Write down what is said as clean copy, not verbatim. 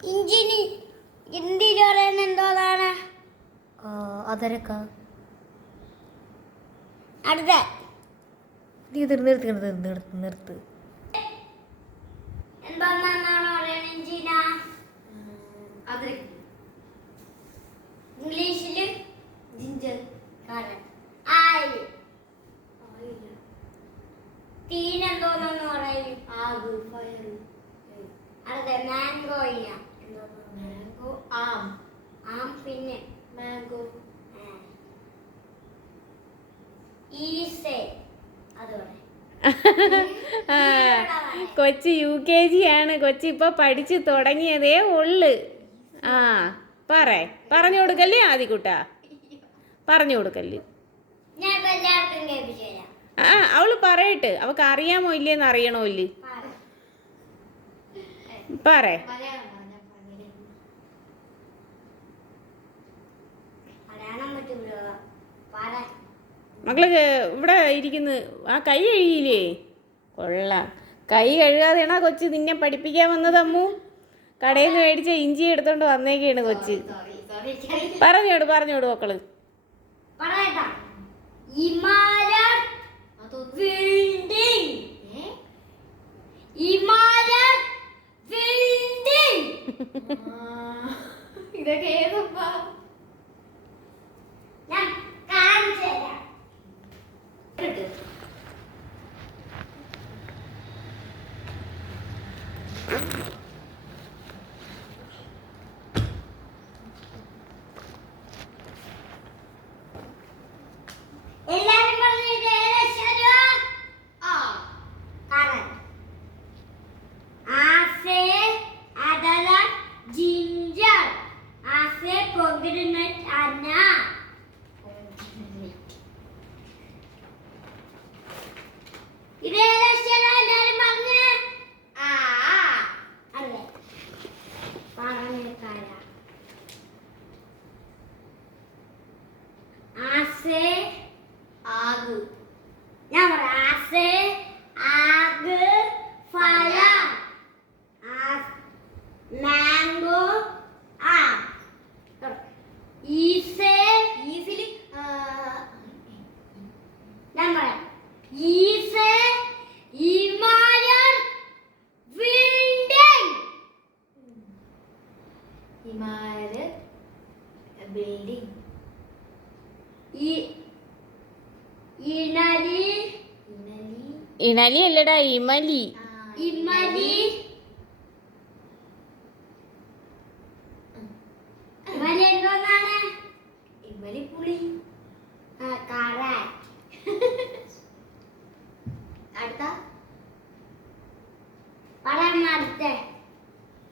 ഇഞ്ചിന് ഹിന്ദിയിൽ പറയുന്നത് എന്തോന്നാണ്? അതരക്ക. അടുത്ത നിർത്ത്. എന്തോന്നാണ് പറയുന്നത് ഇഞ്ചിന? ഇംഗ്ലീഷില് ജിഞ്ചർ. ആയി തീനെന്തോന്നു പറയും? ആഗ്, ഫയർ. അടുത്ത മാംഗോ ഇല്ല. മാംഗോ, ആം. ആം പിന്നെ മാംഗോ. ഈസേ അതോടെ കൊച്ചി UKG ആണ്. കൊച്ചി ഇപ്പൊ പഠിച്ചു തുടങ്ങിയതേ ഉള്ളു. ആ പറഞ്ഞു കൊടുക്കല്ലേ ആദിക്കുട്ടാ, പറഞ്ഞു കൊടുക്കല്ലേ. ഞാൻ എല്ലാവർക്കും കേൾപ്പിച്ചു തരാം. അവള് പറയട്ടെ, അവക്ക് അറിയാമോ ഇല്ലേന്ന് അറിയണോ ഇല്ലേ? പറ. മക്കള് ഇവിടെ ഇരിക്കുന്നു. ആ കൈ കഴുകിയില്ലേ? കൊള്ളാം. കൈ കഴുകാതെയാണോ കൊച്ചി നിന്നെ പഠിപ്പിക്കാൻ വന്നത്? അമ്മു കടയിൽ നിന്ന് മേടിച്ച ഇഞ്ചി എടുത്തോണ്ട് വന്നേക്കാണ് കൊച്ചി. പറഞ്ഞോട് മക്കള്. ഇതൊക്കെ ഏതപ്പാ? ഞാൻ കാണിച്ചു തരാം. എല്ലാരും പറഞ്ഞു ഇത് ഏതക്ഷരമാ? കറക്റ്റ്. ആസേ അടല ജിഞ്ചർ. ആസേ pomegranate അന്ന. ഇത് ഏതക്ഷരമാ? എല്ലാരും പറഞ്ഞേ. അല്ലേ പറഞ്ഞേക്കാര. ആസേ ആഗ്. ഞാൻ പറയാം. ആസേ ആഗ് ഫലം. മാംഗോ ആം. ഈസേ ഈസിലി ഞാൻ പറയാം. ഈസേ ഹിമാലയൻ ബിൽഡിംഗ്. ഹിമാലയ ബിൽഡിംഗ്. ഇനലി ഇണലി അല്ലടാ, ഇമലി. ഇമലി. ഇമലി എന്തോന്നാണ്? ഇമലി പുളി. അടുത്ത പറയാൻ അടുത്ത